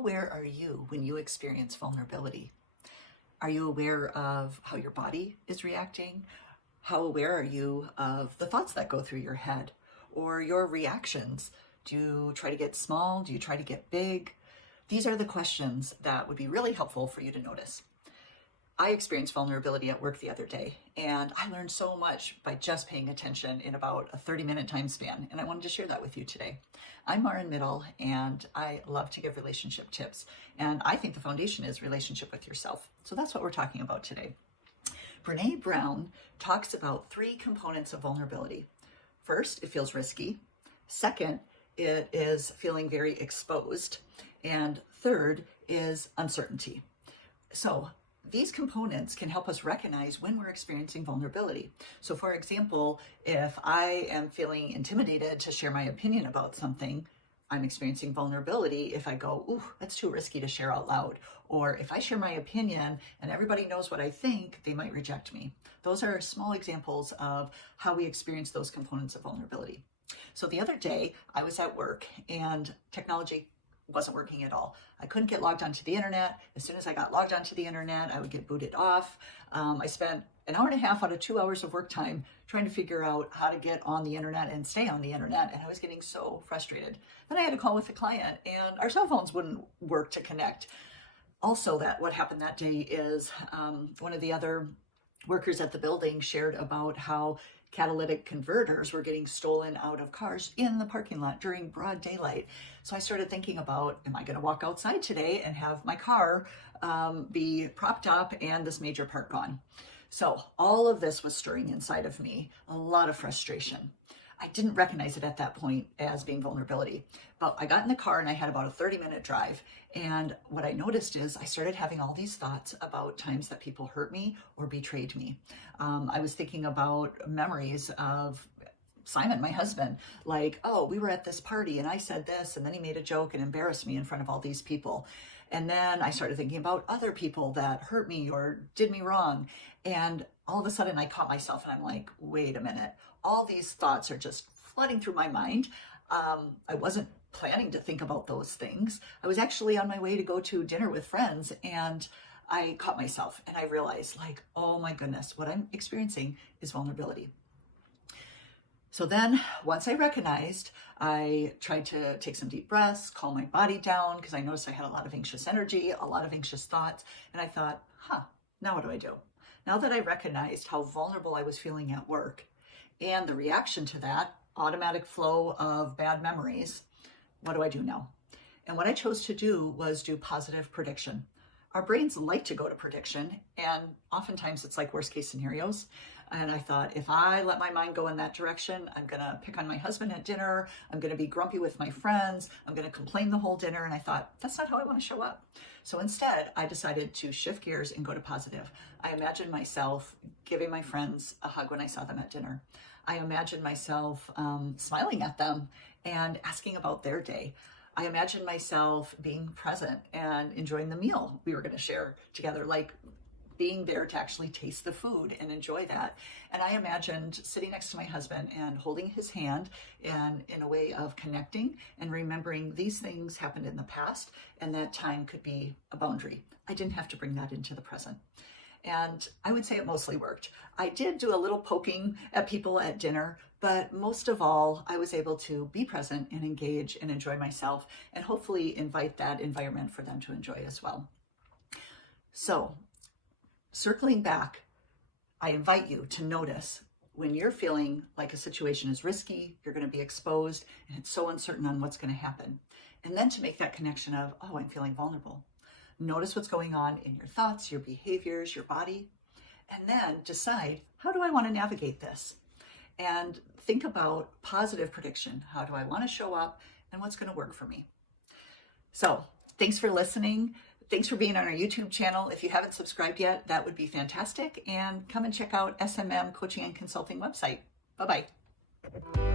aware are you when you experience vulnerability? Are you aware of how your body is reacting? How aware are you of the thoughts that go through your head or your reactions? Do you try to get small? Do you try to get big? These are the questions that would be really helpful for you to notice. I experienced vulnerability at work the other day, and I learned so much by just paying attention in about a 30-minute time span, and I wanted to share that with you today. I'm Maren Middle, and I love to give relationship tips, and I think the foundation is relationship with yourself. So that's what we're talking about today. Brené Brown talks about 3 components of vulnerability. First, it feels risky. Second, it is feeling very exposed. And third is uncertainty. So these components can help us recognize when we're experiencing vulnerability. So for example, if I am feeling intimidated to share my opinion about something, I'm experiencing vulnerability if I go, ooh, that's too risky to share out loud. Or if I share my opinion and everybody knows what I think, they might reject me. Those are small examples of how we experience those components of vulnerability. So the other day I was at work and technology wasn't working at all. I couldn't get logged onto the internet. As soon as I got logged onto the internet, I would get booted off. I spent an hour and a half out of 2 hours of work time trying to figure out how to get on the internet and stay on the internet. And I was getting so frustrated. Then I had a call with the client and our cell phones wouldn't work to connect. Also, what happened that day is one of the other workers at the building shared about how catalytic converters were getting stolen out of cars in the parking lot during broad daylight. So I started thinking about, am I going to walk outside today and have my car be propped up and this major part gone? So all of this was stirring inside of me, a lot of frustration. I didn't recognize it at that point as being vulnerability, but I got in the car and I had about a 30-minute drive. And what I noticed is I started having all these thoughts about times that people hurt me or betrayed me. I was thinking about memories of Simon, my husband, like, oh, we were at this party and I said this, and then he made a joke and embarrassed me in front of all these people. And then I started thinking about other people that hurt me or did me wrong. And all of a sudden I caught myself and I'm like, wait a minute. All these thoughts are just flooding through my mind. I wasn't planning to think about those things. I was actually on my way to go to dinner with friends and I caught myself and I realized, like, oh my goodness, what I'm experiencing is vulnerability. So then once I recognized, I tried to take some deep breaths, calm my body down, because I noticed I had a lot of anxious energy, a lot of anxious thoughts. And I thought, now what do I do? Now that I recognized how vulnerable I was feeling at work and the reaction to that automatic flow of bad memories, what do I do now? And what I chose to do was do positive prediction. Our brains like to go to prediction, and oftentimes it's like worst case scenarios. And I thought, if I let my mind go in that direction, I'm going to pick on my husband at dinner. I'm going to be grumpy with my friends. I'm going to complain the whole dinner. And I thought, that's not how I want to show up. So instead, I decided to shift gears and go to positive. I imagined myself giving my friends a hug when I saw them at dinner. I imagined myself smiling at them and asking about their day. I imagined myself being present and enjoying the meal we were going to share together, like being there to actually taste the food and enjoy that. And I imagined sitting next to my husband and holding his hand and in a way of connecting and remembering these things happened in the past and that time could be a boundary. I didn't have to bring that into the present. And I would say it mostly worked. I did do a little poking at people at dinner, but most of all, I was able to be present and engage and enjoy myself and hopefully invite that environment for them to enjoy as well. So, circling back, I invite you to notice when you're feeling like a situation is risky, you're going to be exposed, and it's so uncertain on what's going to happen. And then to make that connection of, oh, I'm feeling vulnerable. Notice what's going on in your thoughts, your behaviors, your body, and then decide, how do I want to navigate this? And think about positive prediction. How do I want to show up and what's going to work for me? So thanks for listening. Thanks for being on our YouTube channel. If you haven't subscribed yet, that would be fantastic. And come and check out SMM Coaching and Consulting website. Bye-bye.